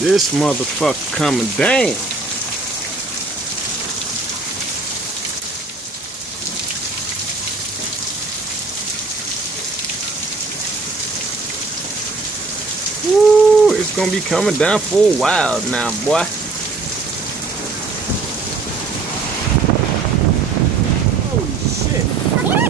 This motherfucker coming down. Woo, it's gonna be coming down for a while now, boy. Holy shit.